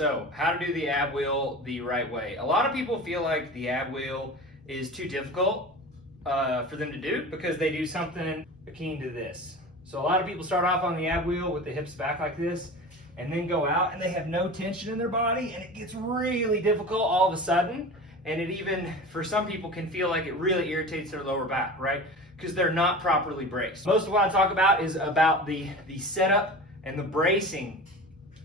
so how to do the ab wheel the right way. A lot of people feel like the ab wheel is too difficult for them to do because they do something akin to this. So a lot of people start off on the ab wheel with the hips back like this and then go out and they have no tension in their body and it gets really difficult all of a sudden. And it even, for some people, can feel like it really irritates their lower back, right? Because they're not properly braced. Most of what I talk about is about the setup and the bracing.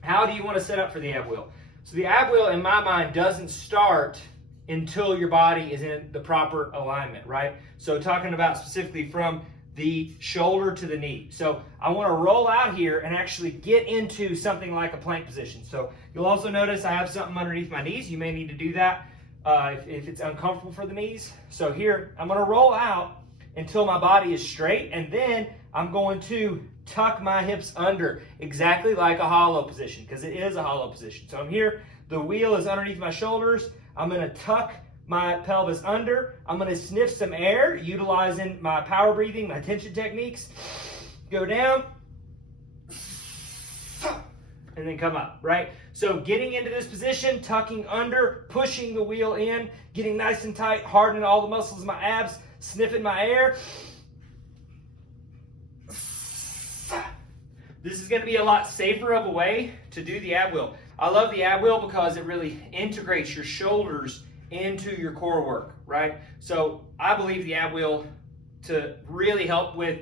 How do you want to set up for the ab wheel? So the ab wheel, in my mind, doesn't start until your body is in the proper alignment, right? So talking about specifically from the shoulder to the knee. So I want to roll out here and actually get into something like a plank position. So you'll also notice I have something underneath my knees. You may need to do that if it's uncomfortable for the knees. So here, I'm going to roll out until my body is straight, and then I'm going to tuck my hips under, exactly like a hollow position, because it is a hollow position. So I'm here, the wheel is underneath my shoulders. I'm going to tuck my pelvis under. I'm going to sniff some air, utilizing my power breathing, my tension techniques. Go down, and then come up, right? So getting into this position, tucking under, pushing the wheel in, getting nice and tight, hardening all the muscles in my abs, sniffing my air. This is going to be a lot safer of a way to do the ab wheel. I love the ab wheel because it really integrates your shoulders into your core work, right? So I believe the ab wheel to really help with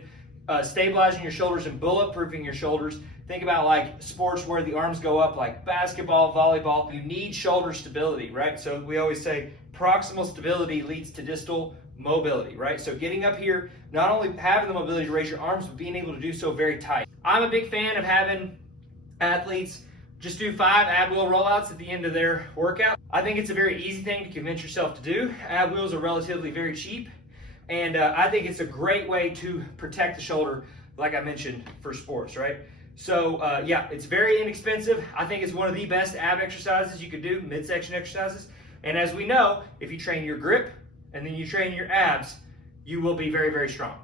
stabilizing your shoulders and bulletproofing your shoulders. Think about like sports where the arms go up, like basketball, volleyball. You need shoulder stability, right? So we always say proximal stability leads to distal mobility, right? So getting up here, not only having the mobility to raise your arms, but being able to do so very tight. I'm a big fan of having athletes just do 5 ab wheel rollouts at the end of their workout. I think it's a very easy thing to convince yourself to do. Ab wheels are relatively very cheap, and I think it's a great way to protect the shoulder, like I mentioned, for sports, right? So yeah, it's very inexpensive. I think it's one of the best ab exercises you could do, midsection exercises. And as we know, if you train your grip and then you train your abs, you will be very, very strong.